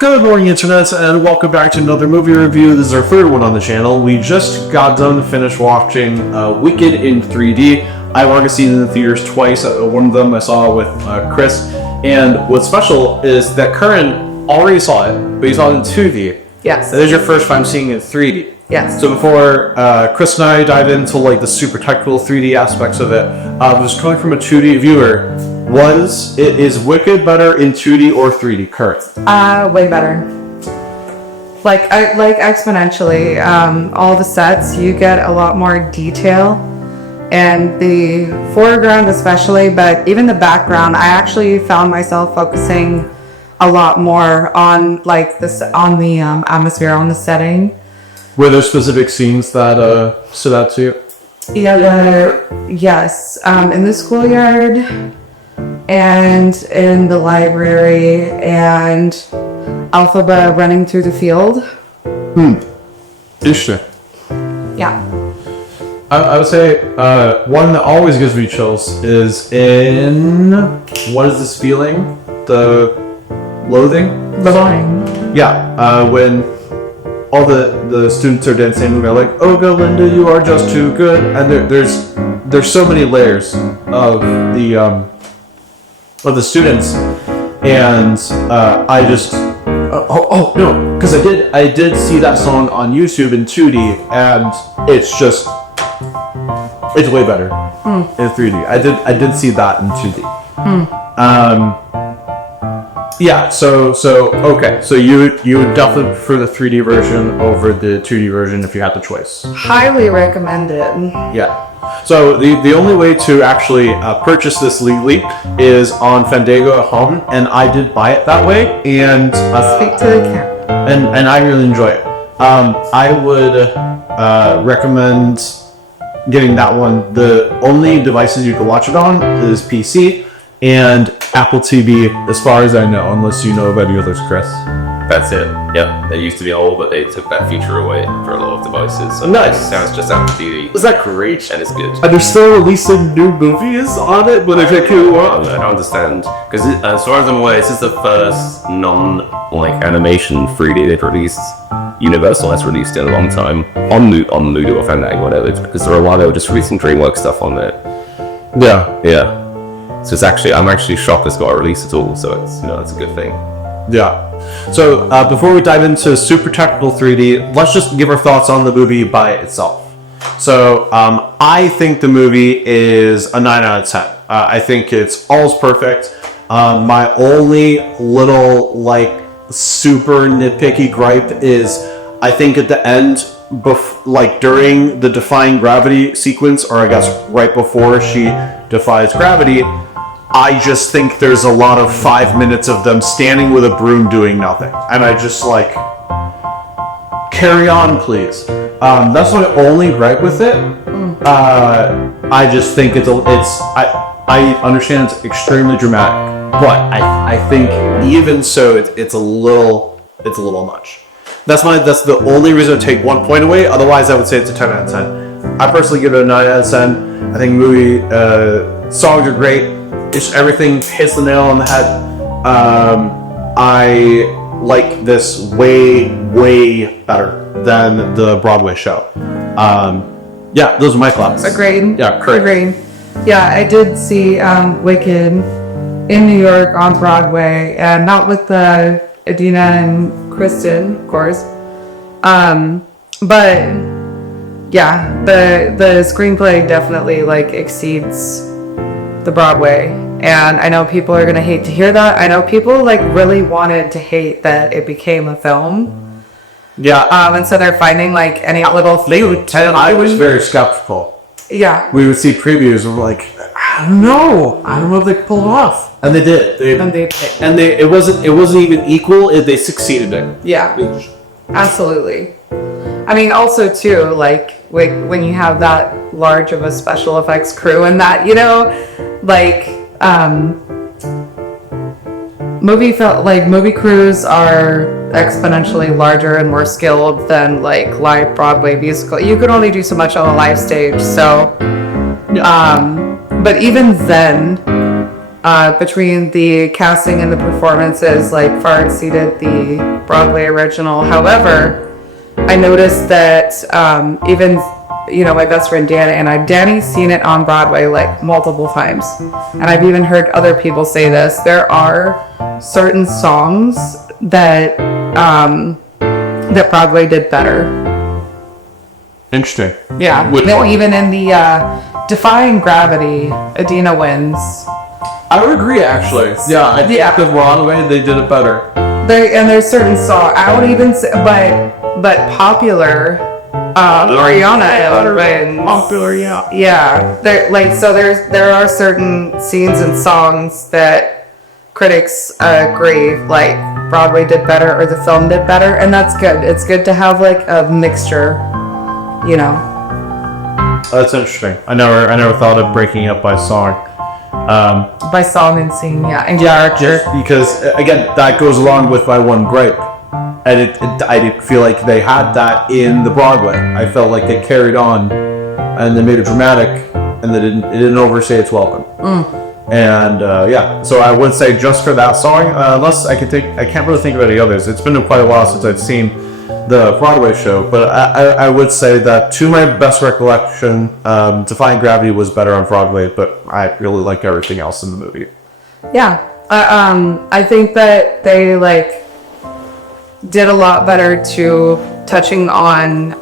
Good morning, Internet, and welcome back to another movie review. This is our third one on the channel. We just got done finished watching Wicked in 3D. I've already seen it in the theaters twice. One of them I saw with Chris. And what's special is that Curran already saw it, but he saw it in 2D. Yes. That is your first time seeing it in 3D. Yes. So before Chris and I dive into like the super technical 3D aspects of it, just coming from a 2D viewer, is Wicked better in 2D or 3D, Kurt? Way better. Like exponentially. All the sets, you get a lot more detail, and the foreground especially, but even the background. I actually found myself focusing a lot more on on the atmosphere, on the setting. Were there specific scenes that stood out to you? Yeah. Yes. In the schoolyard. And in the library, and Alphaba running through the field. Interesting. Yeah. I would say one that always gives me chills is in What Is This Feeling? The Loathing? The line. Yeah, when all the students are dancing and they're like, "Oh, Linda, you are just too good," and there's so many layers of the students, and I just no, because I did see that song on YouTube in 2D, and it's way better in 3D. I did see that in 2D. Yeah, so okay, so you would definitely prefer the 3D version over the 2D version if you had the choice. Highly recommended. Yeah. So the only way to actually purchase this legally is on Fandango At Home, and I did buy it that way, and Speak to the camera. and I really enjoy it. I would recommend getting that one. The only devices you can watch it on is PC and Apple TV, as far as I know, unless you know of any others, Chris. That's it. Yep. They used to be old, but they took that feature away for a lot of devices. So Nice. Now it's just Apple TV, Is that great? and it's good. And they're still releasing new movies on it, but they're taking a I while. don't understand because as far as I'm aware, this is the first non-animation 3D they've released. Universal has released in a long time on Ludo or Fandango, whatever. Because for a while they were just releasing DreamWorks stuff on there. Yeah. So I'm actually shocked this got released at all. So it's a good thing. Yeah. So before we dive into super technical 3D, let's just give our thoughts on the movie by itself. So I think the movie is a 9 out of 10. I think it's all's perfect. My only little super nitpicky gripe is I think at the end, during the defying gravity sequence, or I guess right before she defies gravity, I just think there's a lot of 5 minutes of them standing with a broom doing nothing. And I just carry on, please. That's my only gripe with it. I just think I understand it's extremely dramatic, but I think even so, it's a little much. That's the only reason I take 1 point away. Otherwise, I would say it's a 10 out of 10. I personally give it a 9 out of 10. I think the movie songs are great. Just everything hits the nail on the head. I like this way better than the Broadway show. Yeah, those are my thoughts. Agreed. Yeah, correct. Agreed. Yeah, I did see Wicked in New York on Broadway, and not with Adina and Kristen, of course. But yeah, the screenplay definitely exceeds the Broadway, and I know people are gonna hate to hear that. I know people really wanted to hate that it became a film. Yeah. And so they're finding any little. I was very skeptical. Yeah. We would see previews and we're like, I don't know if they could pull it off, and they did. It wasn't even equal. They succeeded it. Yeah. Absolutely. I mean, also too, when you have that large of a special effects crew and that, movie crews are exponentially larger and more skilled than live Broadway musical. You could only do so much on a live stage, so but even then between the casting and the performances, like far exceeded the Broadway original. However, I noticed that even, my best friend Danny's seen it on Broadway like multiple times, and I've even heard other people say this. There are certain songs that that Broadway did better. Interesting. Yeah, Which one? even in the Defying Gravity, Adina wins. I would agree, actually. Yeah, I think the Broadway, they did it better. There's certain songs I would even say, but popular. Ariana wins. Popular, yeah. Yeah, there are certain scenes and songs that critics agree like Broadway did better or the film did better, and that's good. It's good to have like a mixture, That's interesting. I never thought of breaking it up by song. by song and scene, and character. Just because, again, that goes along with my one gripe. And I didn't feel like they had that in the Broadway. I felt like they carried on, and they made it dramatic, and it didn't overstay its welcome. And so I would say just for that song, unless I can't really think of any others. It's been quite a while since I've seen the Broadway show, but I would say that to my best recollection, Defying Gravity was better on Broadway, but I really like everything else in the movie. Yeah, I think that they did a lot better to touching on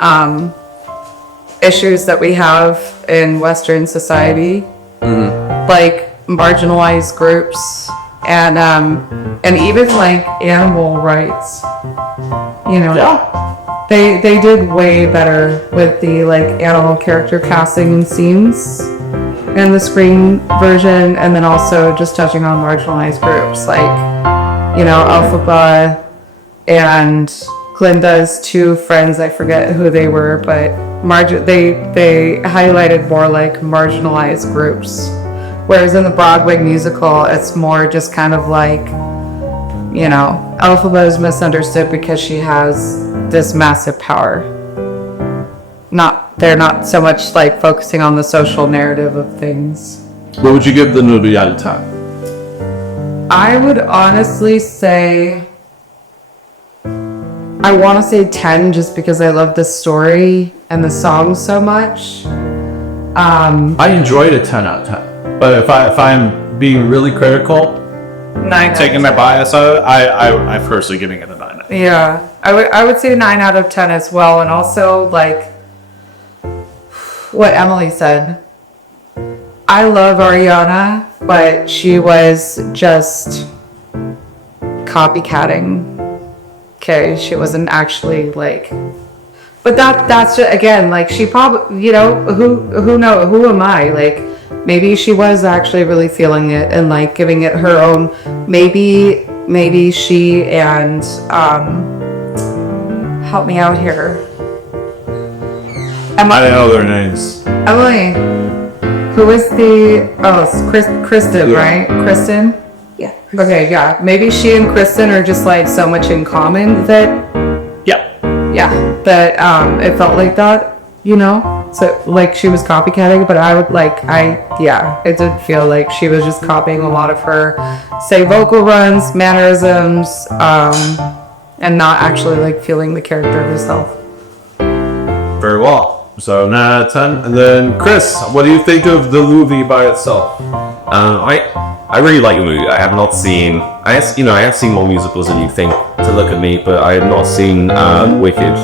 issues that we have in Western society, like marginalized groups and even like animal rights. They did way better with the animal character casting and scenes in the screen version, and then also just touching on marginalized groups like Alphaba and Glinda's two friends. I forget who they were, but they highlighted more like marginalized groups, whereas in the Broadway musical it's more just kind of like Alphaba is misunderstood because she has this massive power. They're not so much focusing on the social narrative of things. What would you give the movie out of 10? I would honestly say, I want to say 10 just because I love the story and the songs so much. I enjoyed a 10 out of 10, but if I'm being really critical, 9. taking my bias out, I'm personally giving it a 9. Yeah, I would say 9 out of 10 as well, and also what Emily said. I love Ariana, but she was just copycatting. Okay, she wasn't actually but that's just, again, she probably, who am I? Maybe she was actually really feeling it and giving it her own. Maybe she and help me out here. I don't know their names. Emily, who is it's Kristen, right? Kristen? Yeah. Okay, yeah. Maybe she and Kristen are just so much in common that that it felt like that, So she was copycatting, but I would it did feel like she was just copying a lot of her, say, vocal runs, mannerisms, and not actually feeling the character herself. Very well. So 9 out of 10. And then Chris, what do you think of the movie by itself? I really like the movie. I have not seen. I have seen more musicals than you think to look at me, but I have not seen Wicked.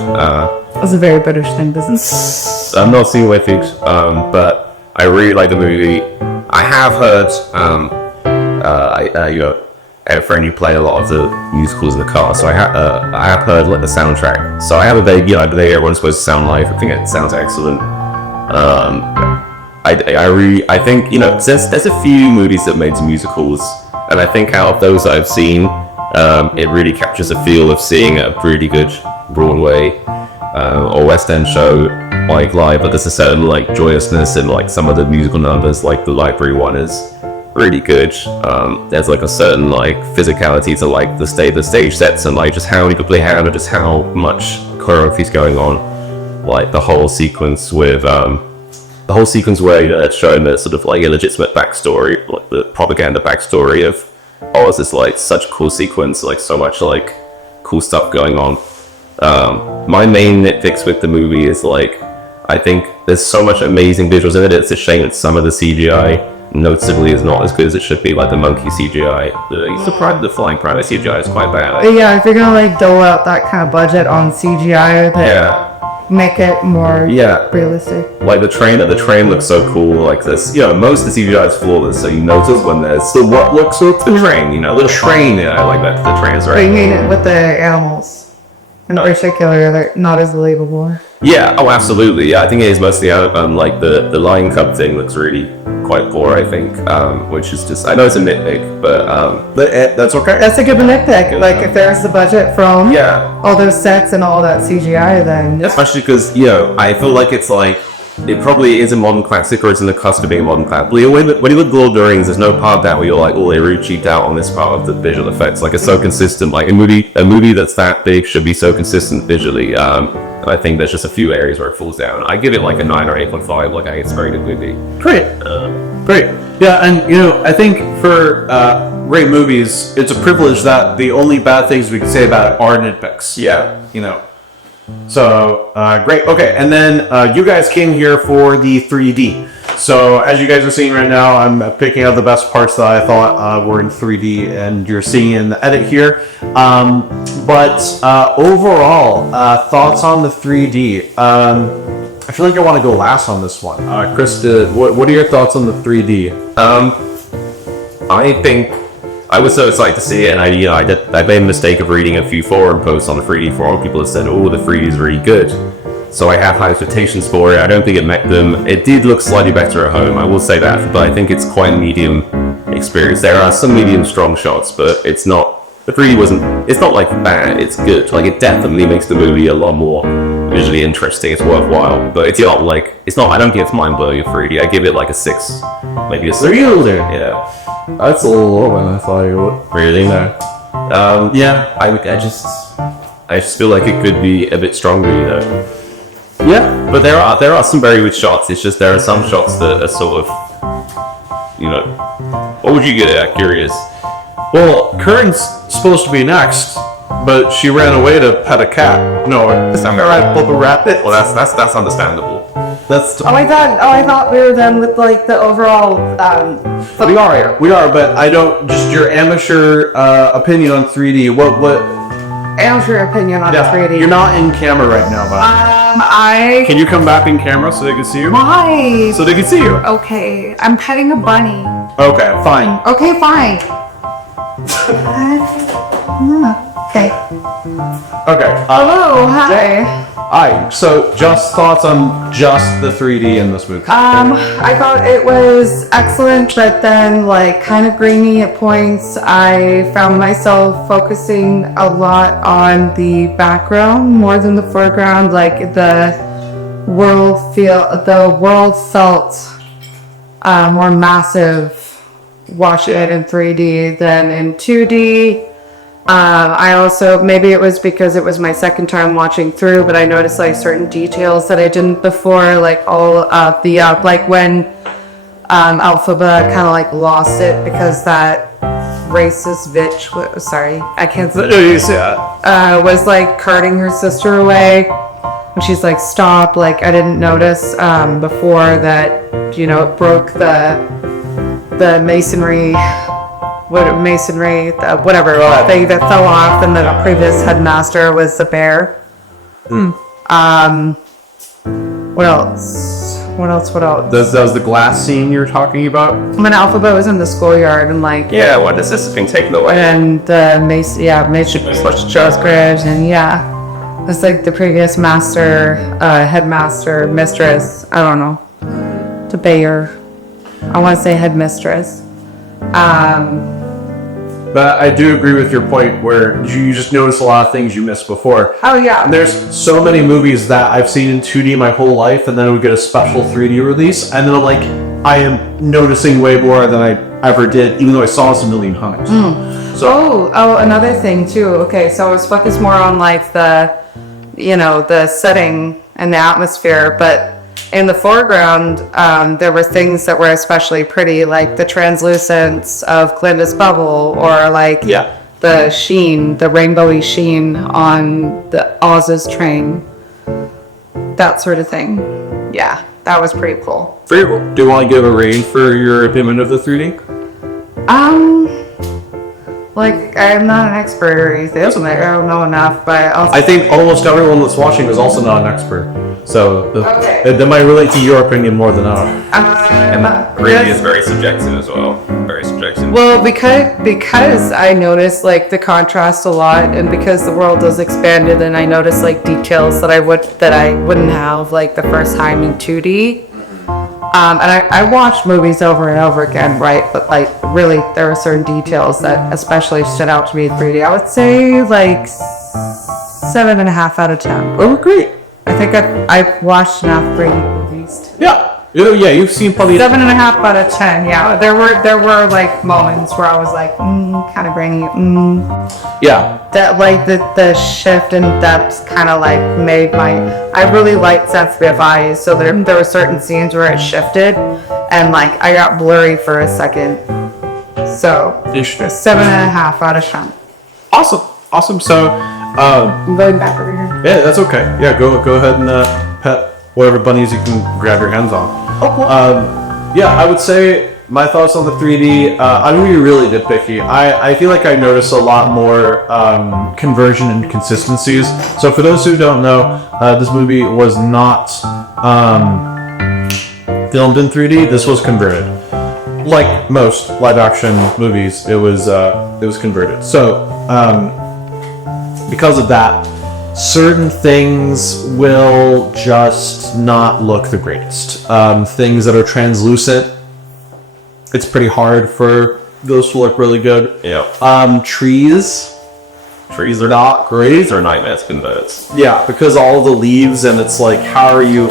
That's a very British thing, isn't it? I've not seen Wicked, but I really like the movie. I have heard. I have a friend who played a lot of the musicals in the car, so I have heard the soundtrack. So I have a vague idea everyone's supposed to sound like. I think it sounds excellent. I think there's a few movies that made musicals, and I think out of those I've seen, it really captures a feel of seeing a really good Broadway or West End show live. But there's a certain joyousness in some of the musical numbers, the library one is really good. There's a certain physicality to the stage sets and just how you could play hand and just how much choreography is going on. The whole sequence with the whole sequence where it's showing the sort of like a legitimate backstory, like the propaganda backstory of, oh, it's this like such a cool sequence, like so much like cool stuff going on. My main nitpicks with the movie is like, I think there's so much amazing visuals in it. It's a shame that some of the CGI noticeably is not as good as it should be, like the monkey CGI. The flying private CGI is quite bad. Yeah, if you're gonna like dole out that kind of budget on CGI, make it more realistic. Like the train looks so cool. Like this, most of the CGI is flawless, so you notice when there's the what looks like the train. The train. I like that. The train is right. But you mean it with the animals? In particular, they're not as believable. Yeah, oh, absolutely. Yeah, I think it is mostly like the lion cub thing looks really quite poor, I think, which is just, I know it's a nitpick, but that's okay. That's a good nitpick. Like, if there's the budget from all those sets and all that CGI, then... Especially because, I feel like it's like, it probably is a modern classic, or it's in the cusp of being a modern classic. When you look at Lord of the Rings, there's no part of that where you're like, oh, they really cheaped out on this part of the visual effects. Like, it's so consistent. Like, a movie that's that big should be so consistent visually. I think there's just a few areas where it falls down. I give it like a 9 or 8.5. Like, I think it's a very good movie. Great. Great. Yeah, and I think for great movies, it's a privilege that the only bad things we can say about it are nitpicks. Yeah. So, great. Okay, and then you guys came here for the 3D. So, as you guys are seeing right now, I'm picking out the best parts that I thought were in 3D, and you're seeing in the edit here. But overall, thoughts on the 3D? I feel like I want to go last on this one. Krista, what are your thoughts on the 3D? I think I was so excited to see it, and I made a mistake of reading a few forum posts on the 3D forum. People have said, oh, the 3D is really good. So I have high expectations for it. I don't think it met them. It did look slightly better at home, I will say that, but I think it's quite a medium experience. There are some medium strong shots, but it's not, the 3D it's not like bad, it's good. Like, it definitely makes the movie a lot more visually interesting, it's worthwhile, but it's not like, I don't think it's mind-blowing in 3D. I give it like a 6, maybe a 6. Really? Yeah. That's a little lower than I thought you would. Really? No. I just feel like it could be a bit stronger, Yeah. But there are some very good shots. It's just there are some shots that are sort of, what would you get at? Curious. Well, Curran's supposed to be next, but she ran away to pet a cat. No, it's not right. Bubba Rabbit. Well, that's understandable. I thought we were done with like the overall. We are, but I don't. Just your amateur opinion on 3D. What? Amateur opinion on 3D. You're not in camera right now, but can you come back in camera so they can see you? Why? So they can see you. Okay, I'm petting a bunny. Okay, fine. Okay, fine. Okay. Okay. Hello, hi. Hi. So, just thoughts on just the 3D in this movie? I thought it was excellent, but then like kind of grainy at points. I found myself focusing a lot on the background more than the foreground. Like the world felt more massive watching it in 3D than in 2D. I also, maybe it was because it was my second time watching through, but I noticed like certain details that I didn't before, like all of the, like when Alphaba kind of like lost it because that racist bitch, sorry, I can't say, was like carting her sister away. And she's like, stop, like I didn't notice before that, it broke the masonry, whatever thing that fell off, and the previous headmaster was the bear. What else? That was the glass scene you're talking about? When Alphaba was in the schoolyard and like... Yeah, what is this being taken away? And the mason was and it's like the previous master, headmaster, mistress, I don't know, the bear. I want to say headmistress. But I do agree with your point where you just notice a lot of things you missed before. Oh, yeah. And there's so many movies that I've seen in 2D my whole life, and then we get a special 3D release, and then I'm like, I am noticing way more than I ever did, even though I saw this a million times. So, another thing too. Okay, so I was focused more on like the, the setting and the atmosphere, but in the foreground, there were things that were especially pretty, like the translucence of Glinda's bubble, or like Yeah. the sheen, the rainbowy sheen on the Oz's train. That sort of thing. Yeah, that was pretty cool. Very cool. Do you want to give a range for your opinion of the 3D? Like, I'm not an expert or anything. I don't know enough, but I think almost everyone that's watching is also not an expert. So Okay. they might relate to your opinion more than ours. And grading is very subjective as well. Very subjective. Well, because I noticed like the contrast a lot, and because the world was expanded, and I noticed like details that I wouldn't have like the first time in 2D. And I watched movies over and over again, right? But like really, there were certain details that especially stood out to me in 3D. I would say like 7.5 out of 10. Oh, great. I think I've watched enough 3D movies. Yeah. Yeah, you've seen probably 7.5 out of 10. Yeah, there were like moments where I was like, kind of grainy. Yeah. That like the shift in depth kind of like made I really liked sensitive eyes, so there were certain scenes where it shifted, and like I got blurry for a second. So 7.5 out of 10. Awesome. So, I'm going back over here. yeah, that's okay. Yeah, go ahead and pet whatever bunnies you can grab your hands on. Oh, cool. Yeah, I would say my thoughts on the 3D. I'm gonna be really nitpicky. I feel like I noticed a lot more conversion and consistencies. So for those who don't know, this movie was not filmed in 3D. This was converted. Like most live-action movies, it was converted. So because of that, certain things will just not look the greatest. Things that are translucent, it's pretty hard for those to look really good. Yeah. Trees are not great. These are nightmares converts. Yeah, because all the leaves, and it's like, how are you?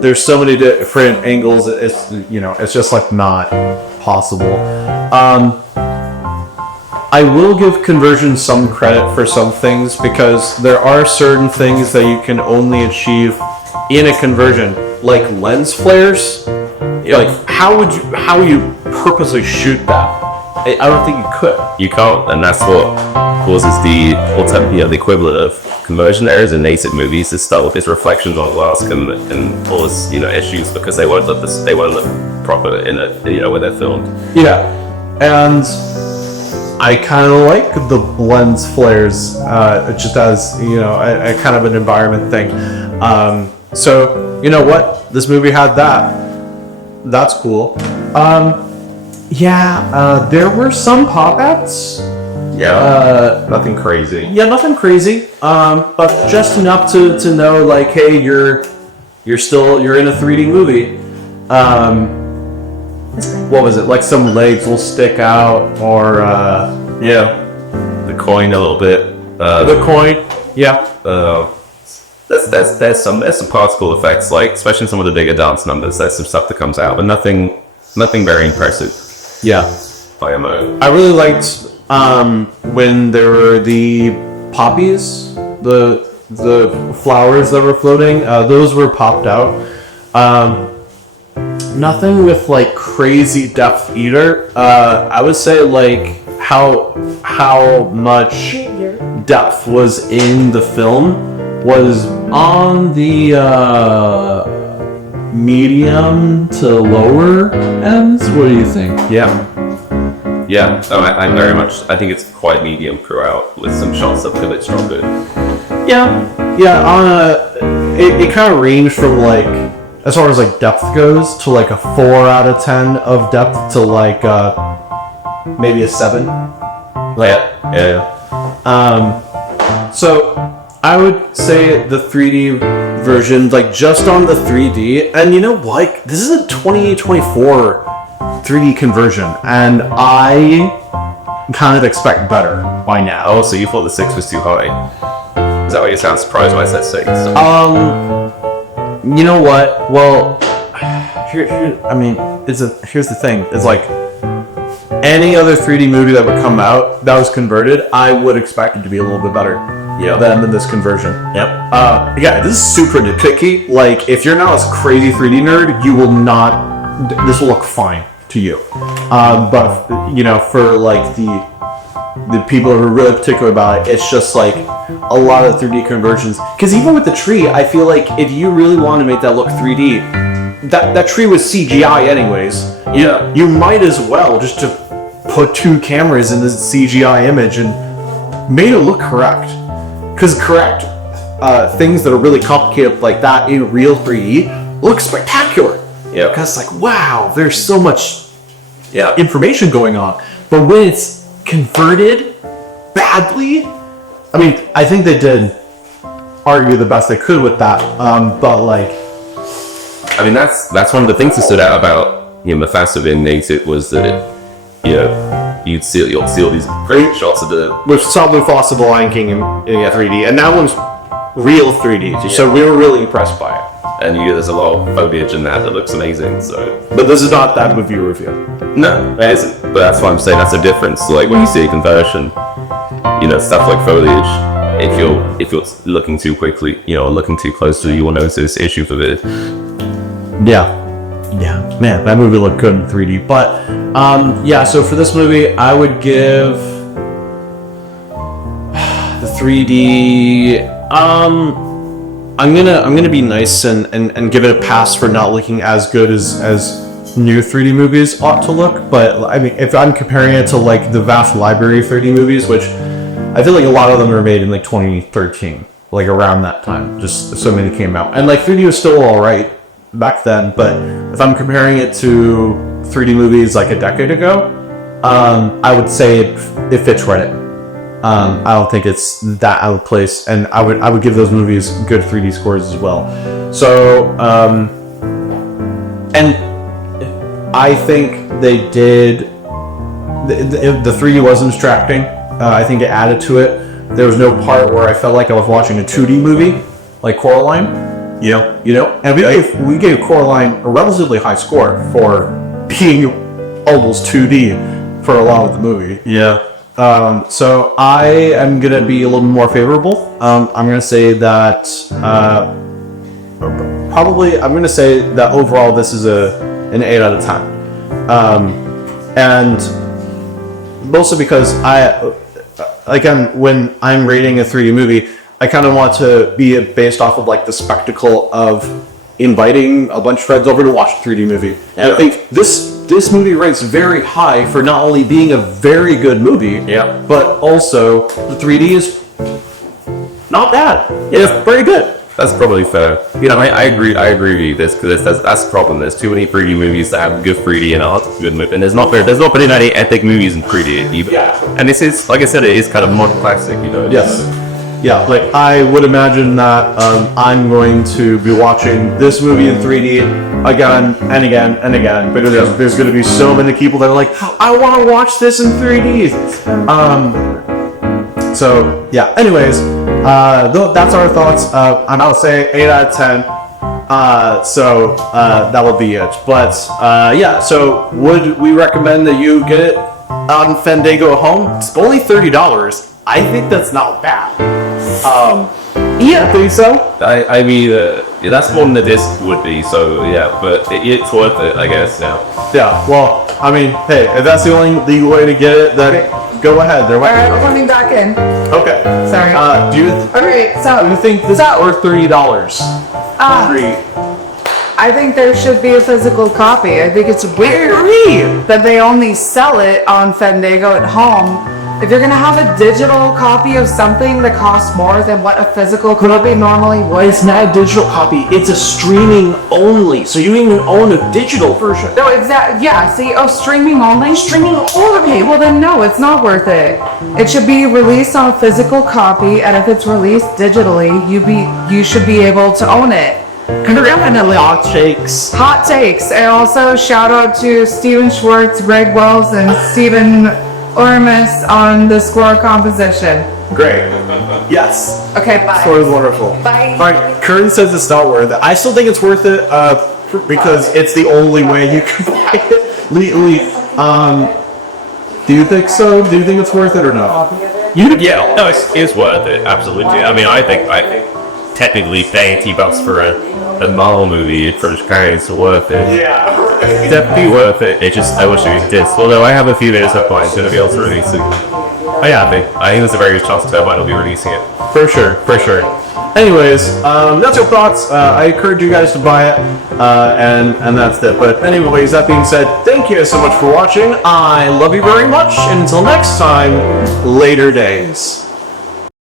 There's so many different angles. It's just like not possible. I will give conversion some credit for some things, because there are certain things that you can only achieve in a conversion, like lens flares. Like how would you purposely shoot that? I don't think you could. You can't, and that's what causes the equivalent of conversion errors in native movies. This stuff with its reflections on glass and all this issues, because they won't look proper in it when they're filmed. Yeah, and I kind of like the lens flares, just as a kind of an environment thing. So you know what, this movie had that. That's cool. There were some pop-outs. Yeah, nothing crazy. Yeah, nothing crazy. But just enough to know, like, hey, you're in a 3D movie. What was it? Like some legs will stick out, or the coin a little bit. the coin. Yeah. There's some particle effects, like especially in some of the bigger dance numbers. There's some stuff that comes out, but nothing very impressive. Yeah. By a mode. I really liked when there were the poppies, the flowers that were floating. Those were popped out. Nothing with like crazy depth either. I would say like how much depth was in the film was on the medium to lower ends. What do you think? Yeah. I very much. I think it's quite medium throughout, with some shots that pivot stronger. It kind of ranged from like, as far as like depth goes, to like a 4 out of 10 of depth to like maybe a 7. So I would say the 3D version, like just on the 3D, and what? This is a 2024 3D conversion, and I kind of expect better by now. Oh, so you thought the 6 was too high? Is that why you sound surprised when I said 6? You know what? Well, here's the thing. It's like any other 3D movie that would come out that was converted, I would expect it to be a little bit better than this conversion. Yep. Yeah, this is super nitpicky. Like, if you're not a crazy 3D nerd, you will not. This will look fine to you. But you know, for like the people who are really particular about it, it's just like a lot of 3D conversions. Because even with the tree, I feel like if you really want to make that look 3D, that tree was CGI anyways. Yeah. You might as well just to put two cameras in this CGI image and made it look correct. Because correct things that are really complicated like that in real 3D look spectacular. Yeah. Because it's like, wow, there's so much information going on. But when it's converted badly, I mean, I think they did argue the best they could with that. But like, I mean, that's one of the things that stood out about Mufasa being native was that you'll see all these great shots of the. we saw Mufasa the Lion King in 3D, and that one's real 3D. So we were really impressed by it. And there's a lot of foliage in that looks amazing. So, But this is not that movie review. no, it isn't. But that's why I'm saying that's a difference. Like when you see a conversion, stuff like foliage. If you're looking too quickly, looking too closely, you will notice issues with it. Yeah, man, that movie looked good in 3D. But so for this movie, I would give the 3D. I'm gonna be nice and give it a pass for not looking as good as new 3D movies ought to look. But I mean, if I'm comparing it to like the vast library of 3D movies, which I feel like a lot of them were made in like 2013, like around that time, just so many came out, and like 3D was still all right back then. But if I'm comparing it to 3D movies like a decade ago, I would say it fits Reddit. I don't think it's that out of place, and I would give those movies good 3D scores as well. So, and I think they did. The 3D wasn't distracting. I think it added to it. There was no part where I felt like I was watching a 2D movie, like Coraline. And we gave Coraline a relatively high score for being almost 2D for a lot of the movie. Yeah. So I am gonna be a little more favorable. I'm gonna say that I'm gonna say that overall this is an 8 out of 10. And mostly because when I'm rating a 3D movie, I kind of want to be based off of like the spectacle of inviting a bunch of friends over to watch a 3D movie. And I think this movie ranks very high for not only being a very good movie, but also the 3D is not bad. It's very good. That's probably fair. I agree with you. That's the problem. There's too many 3D movies that have good 3D and aren't good movie, and there's not been any epic movies in 3D either. Yeah. And this is, like I said, it is kind of modern classic. Yes. Yeah, like I would imagine that I'm going to be watching this movie in 3D again and again and again, because there's going to be so many people that are like, I want to watch this in 3D. So yeah. Anyways, that's our thoughts. And I'll say 8 out of 10. So that will be it. But so would we recommend that you get it on Fandango At Home? It's only $30. I think that's not bad. I think so. I mean, that's more than the disc would be. So yeah, but it's worth it, I guess. Yeah. Well, I mean, hey, if that's the only legal way to get it, then go ahead. All right, we're coming back in. Okay. Sorry. Do you think this is worth $30? I think there should be a physical copy. I think it's weird that they only sell it on Fandango At Home. If you're gonna have a digital copy of something that costs more than what a physical copy normally would. It's not a digital copy. It's a streaming only. So you even own a digital version. No, exactly. Yeah. See, streaming only. Streaming only. Okay. Well, then no, it's not worth it. It should be released on a physical copy, and if it's released digitally, you should be able to own it. Hot takes. Hot takes. And also shout out to Steven Schwartz, Greg Wells, and Stephen Ormus on the score composition. Great. Yes. Okay, bye. Score is wonderful. Bye. All right, Kern says it's not worth it. I still think it's worth it because it's the only way you can buy it legally. Do you think so? Do you think it's worth it or not? Yeah, no, it's worth it. Absolutely. I mean, I think technically paying $80 for a Marvel movie for Chicago is worth it. Yeah. Definitely worth it. I wish it did. Although I have a few minutes of point to be able to release it. Oh yeah, I think there's a very good chance that I might not be releasing it. For sure. Anyways, that's your thoughts. I encourage you guys to buy it, and that's it. But anyways, that being said, thank you so much for watching. I love you very much, and until next time, later days.